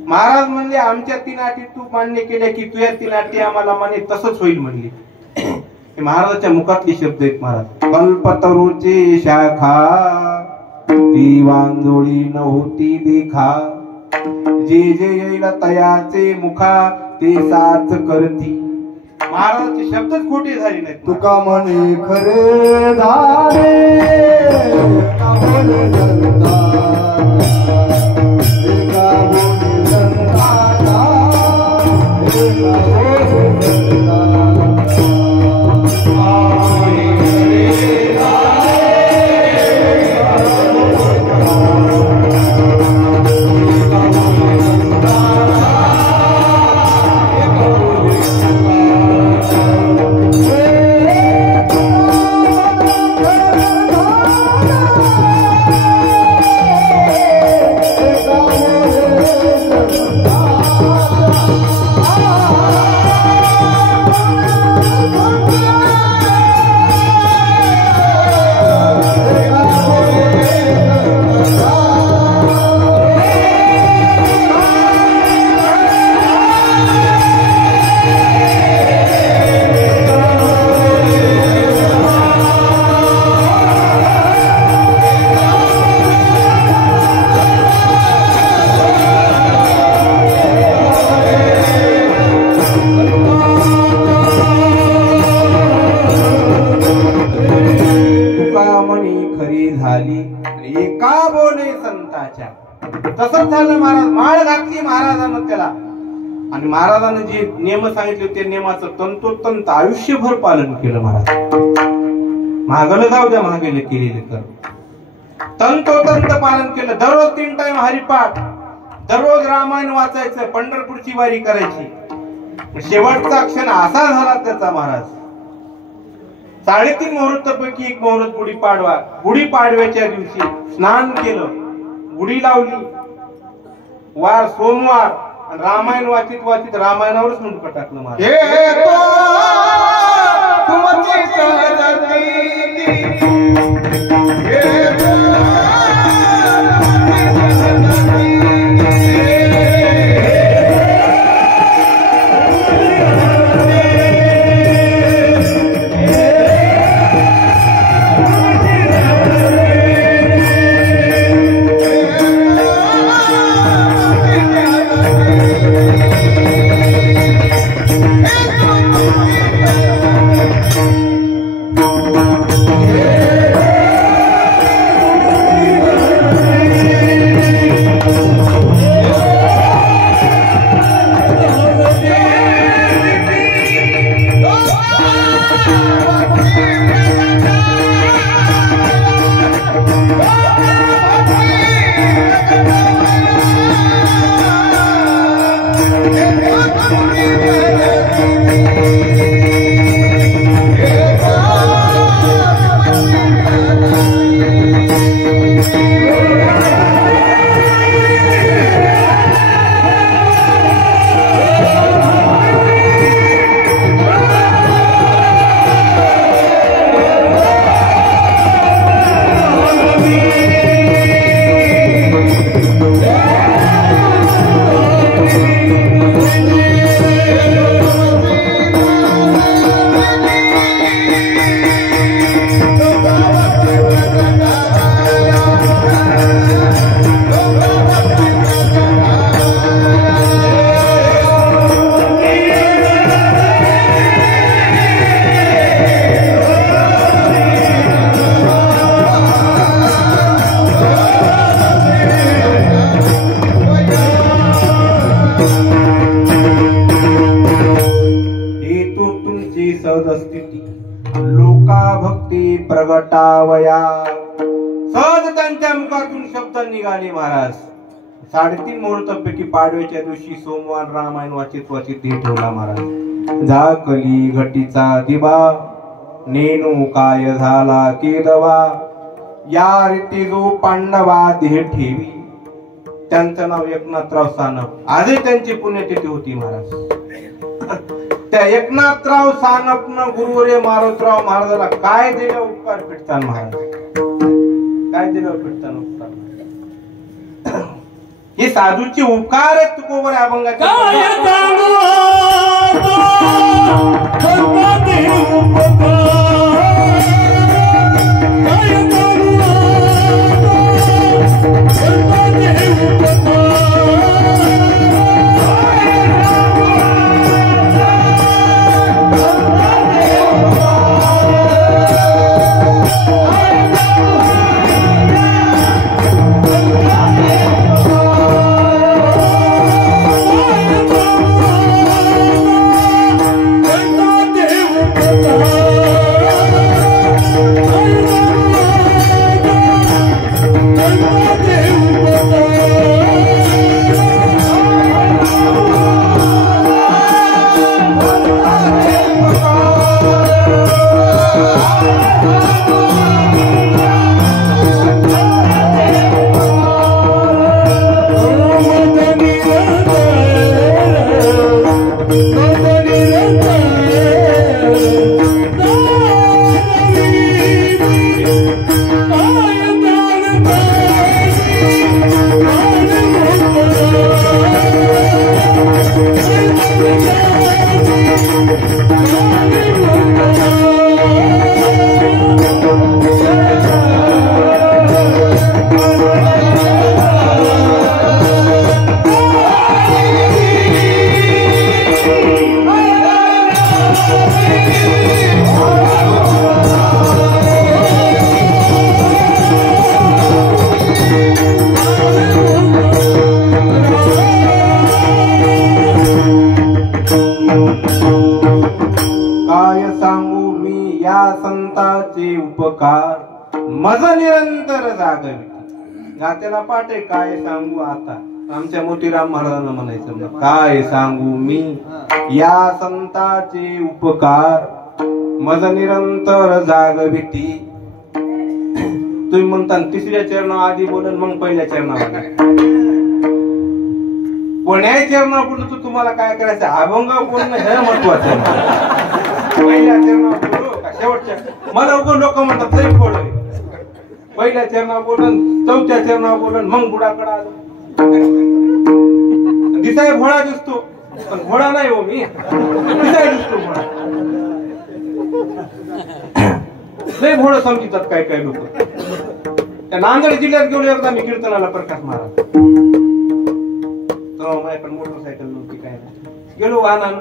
महाराज म्हणले आमच्या 3 अटी तू मान्य केल्या की तुझ्या 3 अटी आम्हाला मान्य, तसंच होईल म्हणली. हे महाराजांच्या मुखातले शब्द आहेत. महाराज कल्पतरूची शाखा ती वांजोळी नव्हती देखा, जे जे येईल तयाचे मुखा ते साच करती. महाराजांचे शब्दच खोटे झाले नाहीत. तुका म्हणे खरे झाले एका बोले संताच्या. तसंच झालं. महाराज माळ घातली महाराजांना त्याला, आणि महाराजांनी जे नियम सांगितले ते नियमाचं तंतोतंत आयुष्यभर पालन केलं. महाराज महागल जाऊ द्या, महागेले केलेले कर तंतोतंत पालन केलं. दररोज 3 टाइम हरिपाठ, दररोज रामायण वाचायचं, पंढरपूरची वारी करायची. शेवटचा क्षण असा झाला त्याचा. महाराज 3.5 मुहूर्तापैकी एक मुहूर्त गुढीपाडवा. गुढीपाडव्याच्या दिवशी स्नान केलं, गुढी लावली, वार सोमवार, रामायण वाचित रामायणावरच मुंडकं टाकलं. महाराज वटावया. सहज त्यांच्या मुखातून शब्द निघाले महाराज. 3.5 मुहूर्तापैकी पाडव्याच्या दिवशी सोमवार रामायण वाचित हे ठेवला महाराज. झाकली घटीचा दिवा नेणू काय झाला केदवा. या रीती जो पांडवा देह ठेवी. त्यांचं नाव एकनाथराव सानप. आजही त्यांची पुण्यतिथी होती महाराज. त्या एकनाथराव सानपनं गुरुवर्य मारुतराव महाराजाला काय दिलं उपकार फिटतान महाराज. काय दिलं फिटतान उपकार. हे साधूचे उपकार आहेत तुकोबर अभंगाचे. मज निरंतर जागवी. गात्याला पाठे काय सांगू आता. आमच्या मोतीराम महाराजांना म्हणायचं काय सांगू मी या संताचे उपकार. मज निरंतर जागविती. तुम्ही म्हणता तिसऱ्या चरणा आधी बोलन मग पहिल्या चरणावर. कोण्या चरणा बोललो तर तुम्हाला काय करायचं अभंग बोलणं हे महत्वाचं आहे. पहिल्या चरणावर बोलू का शेवटच्या. मला उगं लोक म्हणतात लई फोड. पहिल्या चरणा बोलन चौथ्या चरणा बोलन मग बुडाकडा आलो. दिसाय घोडा दिसतो पण घोडा नाही हो मी. दिसाय दिसतो घोडा. लय घोडं समजतात काय काय लोक. त्या नांदेड जिल्ह्यात गेलो एकदा मी कीर्तनाला प्रकाश महाराज. तेव्हा माझ्याकडे मोटरसायकल नव्हती काय नाही. गेलो वाहनानं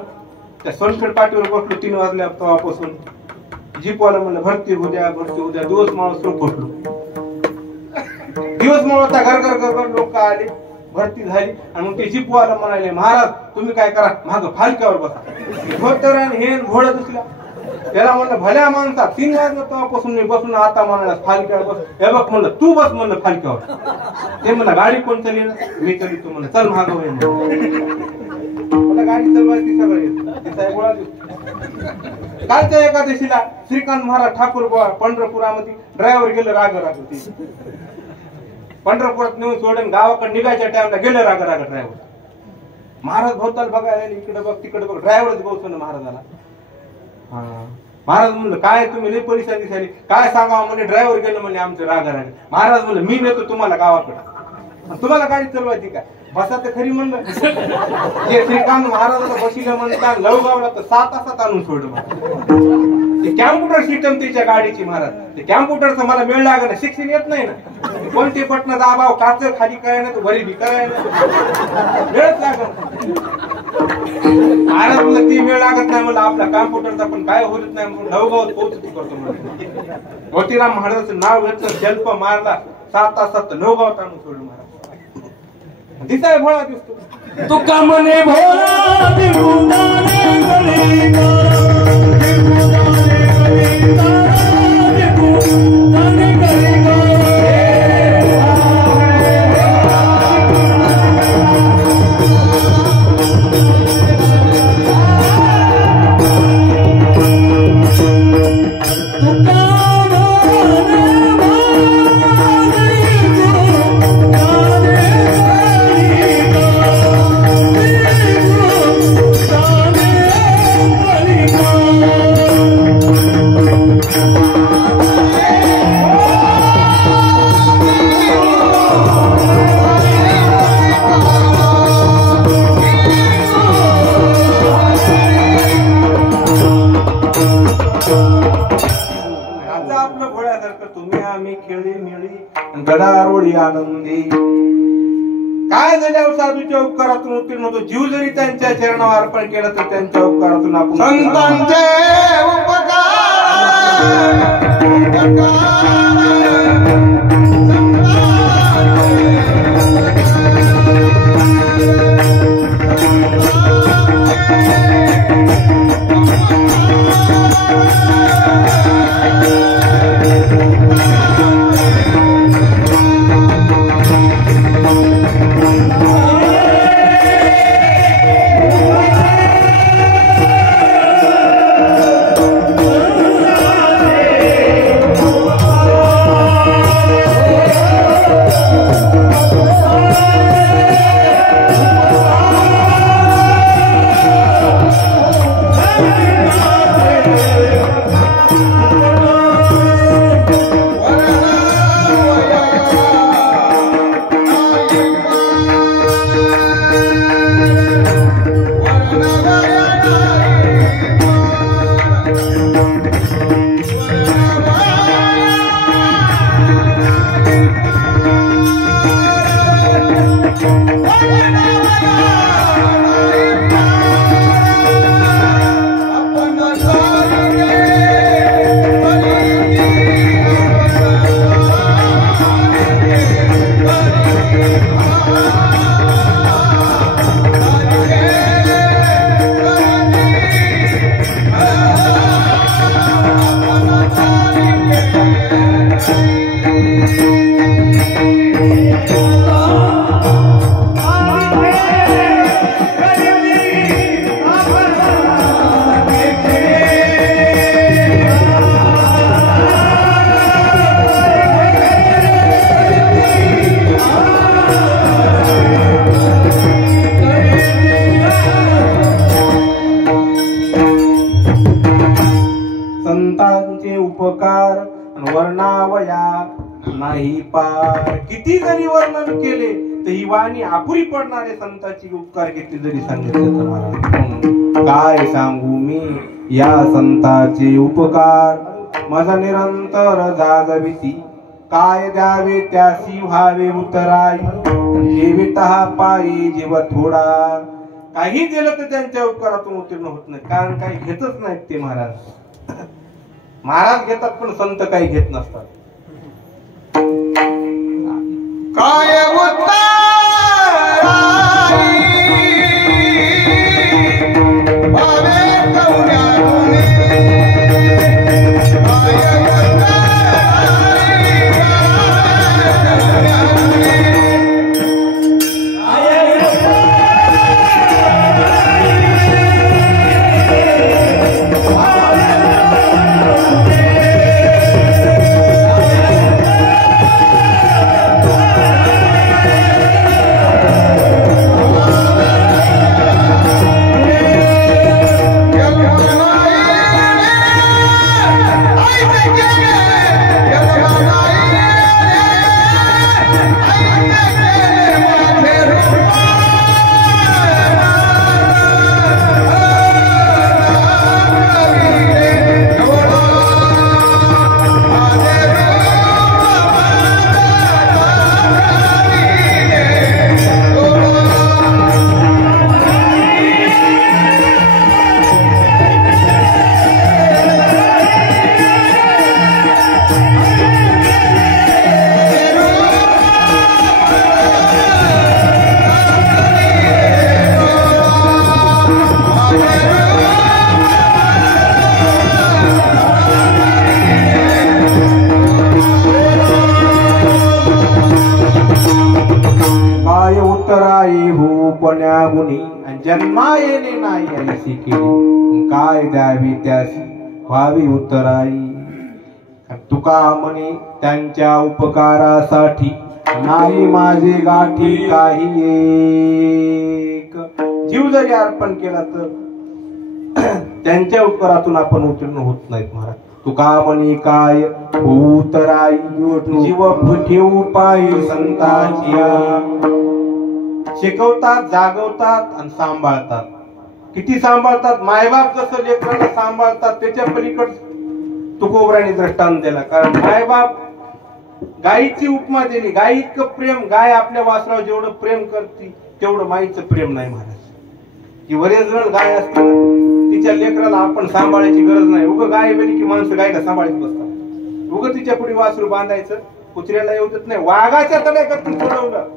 त्या सोनखेड पाठीवर बसलो 3 वाजल्या तेव्हापासून. जीपवाला म्हणलं भरती उद्या भरती उद्या. दिवस माणूस बसलो. दिवस मावळता घर घर घर लोक आले. भरती झाली आणि मग ते जीपवाला म्हणाले महाराज तुम्ही काय करा माग फालक्यावर बसा. धोतर आणि हे घोडं दिसला. त्याला म्हणलं भल्या माणसा 3 वाजलं तेव्हापासून मी बसून आता म्हणाला फालक्यावर बस. हे बघ म्हणलं तू बस म्हणलं फालक्यावर. ते म्हणलं गाडी कोण चालली. मी चालली. तू म्हणलं चल माग मला गाडी चालवायची सगळं गोळा दिसतो. कालच्या एकादशीला श्रीकांत महाराज ठाकूर पंढरपुरामध्ये ड्रायव्हर गेलं राग राग. पंढरपुरात नेऊन सोडून गावाकडे निघायच्या टाइमला गेलं राग राग ड्रायव्हर. महाराज भोवताल बघायला इकडे बघ तिकडे बघ. ड्रायव्हरच बोलतो ना महाराजाला. महाराज म्हणलं काय तुम्ही लई परिस्थिती दिसायली काय सांगावं म्हणे. ड्रायव्हर गेलं म्हणे आमचं राग राग. महाराज म्हणलं मी नेतो तुम्हाला गावाकडे. तुम्हाला गाडी चालवायची का बसा तर खरी म्हणलं. जे श्रीकांत महाराजाला बशीला म्हणतात लवगावला तर 7 तासात आणून सोडलं. ते कॅम्प्युटर सिस्टम त्याच्या गाडीची महाराज. ते कॅम्प्युटरचं मला वेळ लागला. शिक्षण येत नाही ना. कोणते बटन दाबाव काच खाली करायला तर वरी बी करायला वेळच लागत. महाराज म्हणलं ती वेळ लागत नाही मला. आपल्या कॅम्प्युटरचा पण काय होत नाही म्हणून लवगावात पोहोचतो करतो म्हणून. मोतीराम महाराजांचं नाव घेतलं जल्प मारला 7 तासात लवगावात आणून सोडलं महाराज. दिसाय भोळा दिसतो. तुका म्हणे भोळा दिगुदाने गळी का. दिगुदाने गळी का. त्यांच्या उपकारातून उत्तीर्ण होतो. जीव जरी त्यांच्या चरणावर अर्पण केला तर त्यांच्या उपकारातून आपण संतांचे संतांचे उपकार वर्णावया नाही पार. किती जरी वर्णन केले तर ही वाणी अपुरी पडणारे संतांची उपकार किती जरी सांगितले तर मला काय सांगू मी या संतांचे उपकार. माझा निरंतर जागविती काय द्यावे त्यासी व्हावे उतराई. जीविता पायी जीव थोडा. काही दिलं तर त्यांच्या उपकारातून उत्तीर्ण होत नाही, कारण काही घेतच नाहीत ते महाराज. महाराज घेतात पण संत काही घेत नसतात. काय उत्तराई हो कोण्या गुणी जन्मा येणे नाही ऐसी केली. काय द्यावी त्यासी व्हावी उत्तराई. तुका म्हणे त्यांच्या उपकारासाठी नाही माझे गाठी काही एक. जीव जरी अर्पण केला तर त्यांच्या उपकारातून आपण उत्तीर्ण होत नाहीत महाराज. तुका म्हणे काय उतराई जीव ठेवू पाय संतांची. शिकवतात, जागवतात आणि सांभाळतात. किती सांभाळतात. मायबाप जसं लेकराला सांभाळतात त्याच्या पलीकड तुकोबराने दृष्टांत दिला. कारण मायबाप गायीची उपमा दिली. गाय इतकं प्रेम, गाय आपल्या वासरावर जेवढं प्रेम करते तेवढं माईचं प्रेम नाही महाराज. की ओरिजिनल गाय असते ना, तिच्या लेकराला आपण सांभाळायची गरज नाही. उगं गाय बेली की माणसं गायला सांभाळत बसतात. उगं तिच्या पुढे वासरू बांधायचं, कुत्र्याला येऊ देत नाही. वाघाच्या तड्याकडून सोडवलं.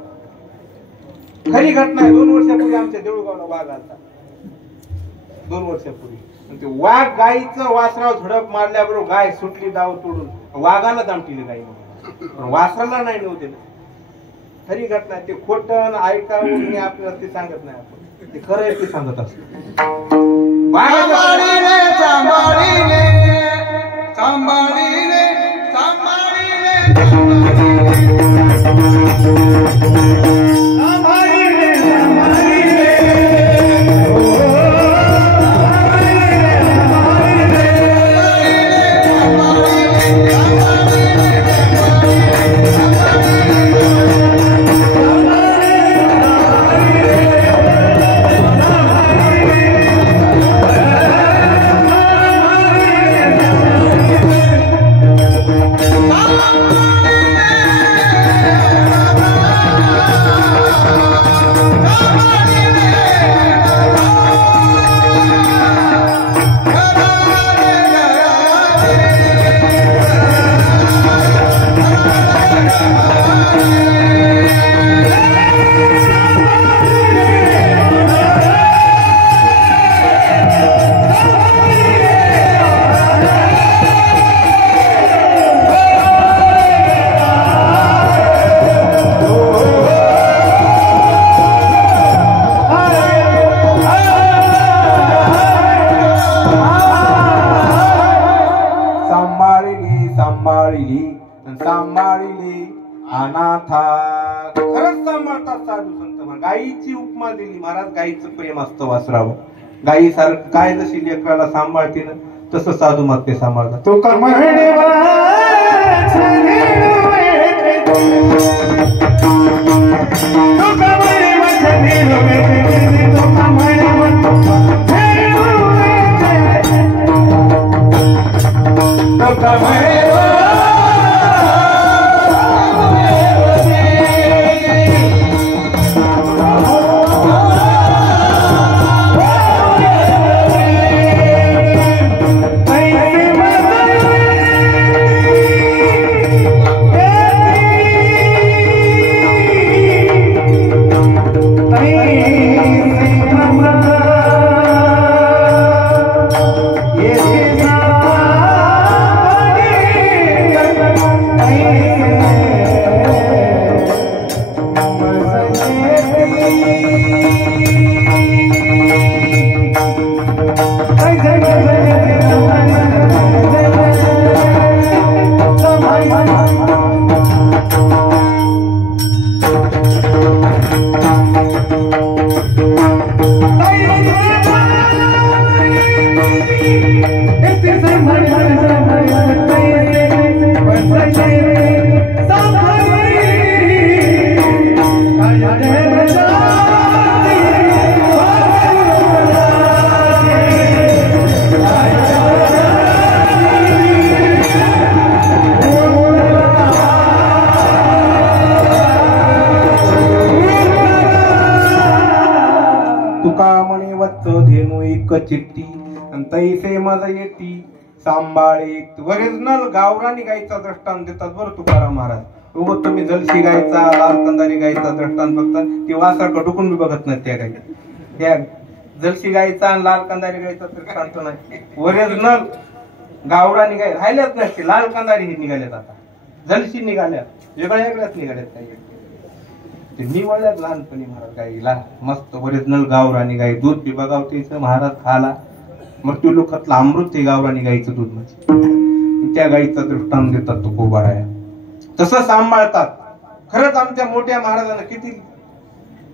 खरी घटना आहे. 2 वर्षापूर्वी आमच्या देऊळगावला वाघ आलता. 2 वर्षापूर्वी ते वाघ गायीचं वासराव झडप मारल्याबरोबर गाय सुटली, दाव तोडून वाघाला दामटीले गाई, वासराला नाही नव्हते ना. खरी घटना आहे. ते खोटं ऐकावं मी आपल्याला ते सांगत नाही. आपण ते खरं आहे ते सांगत असतो. सांभाळिली अनाथा. खरंच सांभाळतात साधू संत. गायीची उपमा दिली महाराज. गायीचं प्रेम असतं वासरावर. गायी सारखं काय जशी लेकराला सांभाळते ना, तसं साधू मग ते सांभाळतात. तो धेनू एक चिट्टी तैसे मजा येती सांभाळे. ओरिजिनल गावरानी गायचा दृष्टांत देतात बरं तुकाराम महाराज. उगत तुम्ही जलशी गायचा, लाल कंदारी गायचा दृष्टांत बघता, ते वासारखं डुकून बी बघत नाही त्या गाई. त्या जलशी गायचा आणि लाल कंदारी गायचा दृष्टांत नाही. ओरिजिनल गावरानी गाय राहिल्याच नाही. लाल कंदारी निघाल्यात, आता जलशी निघाल्या, वेगळ्याच निघाल्यात काही. ते निवडल्यात लहानपणी महाराज गाईला. मस्त ओरिजिनल गावरानी गाय. दूध बी बघावतेच महाराज खाला. मृत्यू लोकातलं अमृत ते गावरानी गाईचं दूध म्हणजे. त्या गाईचा दृष्टांत देतात तो खूप आहे. तसं सांभाळतात. खरंच आमच्या मोठ्या महाराजांना किती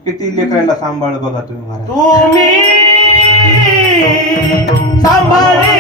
किती लेकरायला सांभाळ बघा तुम्ही महाराज. तुम्ही सांभाळले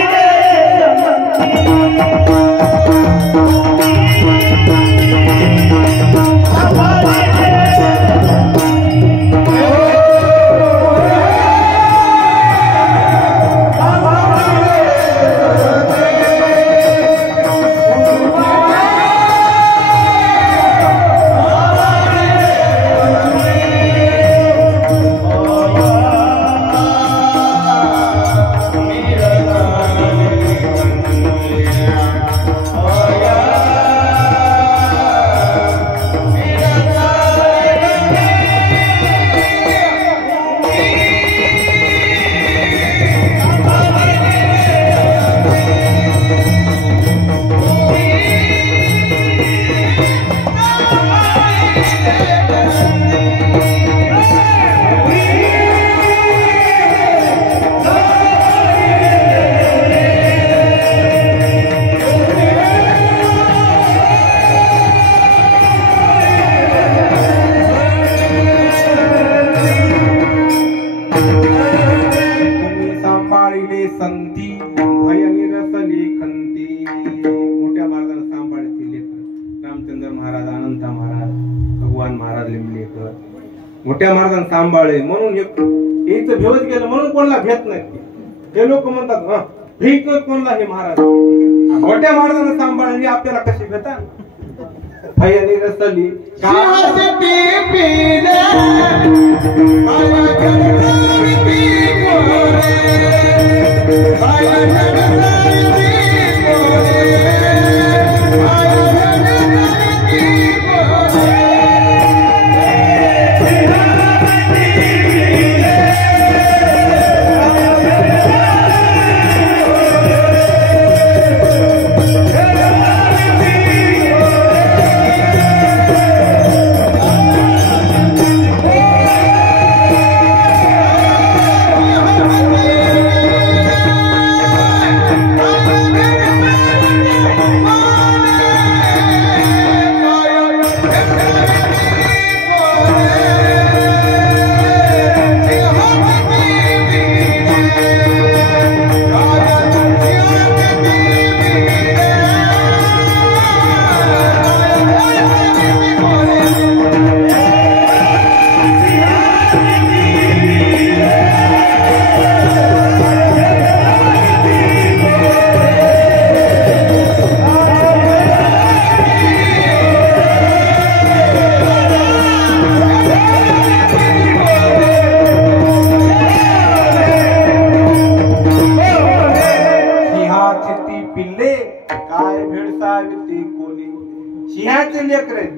संती भय निरसली खंती. मोठ्या महाराजांना सांभाळतील लेकर रामचंद्र महाराज, अनंत महाराज, भगवान महाराज लिमलेकर मोठ्या महाराजांना सांभाळे म्हणून एक भेवत गेलं म्हणून कोणाला भेट नाही. हे लोक म्हणतात भेट कोणाला हे महाराज. मोठ्या महाराजांना सांभाळणे आपल्याला कशी भेटा. भय निरसली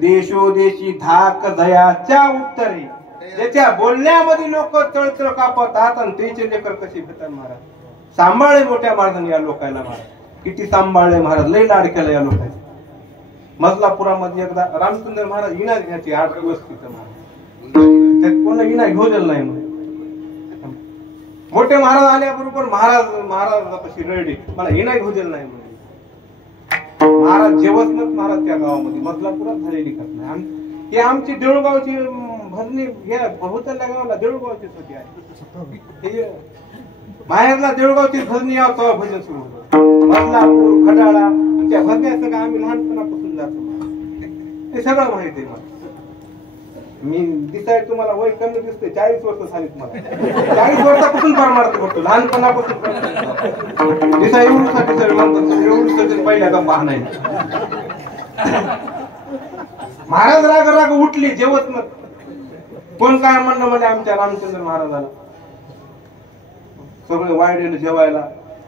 देशोदेशी धाक दयाच्या उत्तरे. त्याच्या बोलण्यामध्ये लोक तळतळ कापतात आणि त्याचे लेकर कसे भेटतात. महाराज सांभाळे मोठ्या महाराजांनी या लोकांना. महाराज किती सांभाळले महाराज, लई लाड केला या लोकांनी. मजलापुरामध्ये एकदा रामचंद्र महाराज इनाज घ्यायचे 8 दिवस तिथं. महाराज कोणा इना घेऊ दिलं नाही म्हणून. मोठे महाराज आल्याबरोबर महाराजापाशी रडले, मला इना घेऊ दिलं नाही म्हणून. महाराज जेवसनच महाराज त्या गावामध्ये मजलापुरात झालेली घटना. हे आमची देऊळगावची भजनी बहुतल्या गावाला देऊळगावचीच होती. माहेरला देऊळगावची भजनी यावं तेव्हा भजन सुरू होतं. मजलापूर खडाळा त्या भजन्याचं का आम्ही लहानपणापासून जातो. हे सगळं माहिती आहे मला. मी दिसाय तुम्हाला वय कमी दिसते, 40 वर्ष झाली तुम्हाला. 40 वर्षापासून परमार्थ करतो, लहानपणापासून दिसाय एवढ्यासाठी सगळं म्हणतात. एवढं पहिल्या का पाहणार. महाराज राग राग उठली जेवत न. कोण काय म्हणणं म्हणजे आमच्या रामचंद्र महाराजाला सगळे वायडेल जेवायला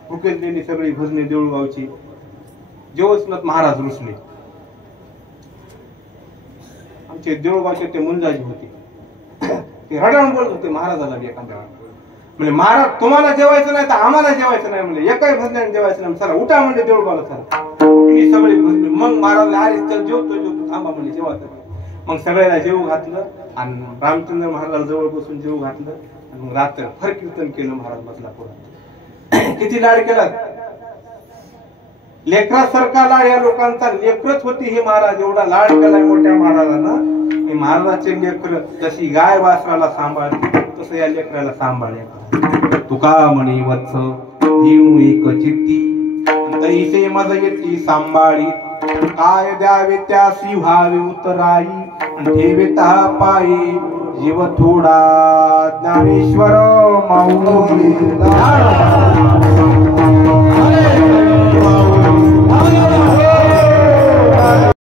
भुकेलेली सगळी भजने देऊळगावची. जेवच न महाराज रुसले. आमचे देऊळगावचे ते मुंजाजी होते, ते रडावून बोलत होते महाराजाला. एखाद्या म्हणजे महाराज तुम्हाला जेवायचं नाही तर आम्हाला जेवायचं नाही म्हणजे एकाही भजनाने जेवायचं नाही. चला उठा म्हणजे देऊळगावला चला. उठली सगळी भजनी. मग महाराजला अरे चल जेवतो थांबा म्हणजे जेवायचं. मग सगळ्याला जेवू घातलं आणि रामचंद्र महाराजाला जवळ बसून जेवू घातलं आणि मग रात्र फर कीर्तन केलं महाराज मजलापुरात. किती लाड केला. लेकरासारखा लाड या लोकांचा. लेकरच होती हे महाराज. एवढा लाड केलाय मोठ्या महाराजांना. हे महाराजाचे लेकर जशी गाय वासराला सांभाळते तसं या लेकराला सांभाळले. तुका म्हणे वत्स घेऊ एक चित्ती तैसे मज येती सांभाळी. काय द्यावे त्यासी व्हावे उतराई ठेवेता पायी जीव थोडा. ज्ञानेश्वर माऊली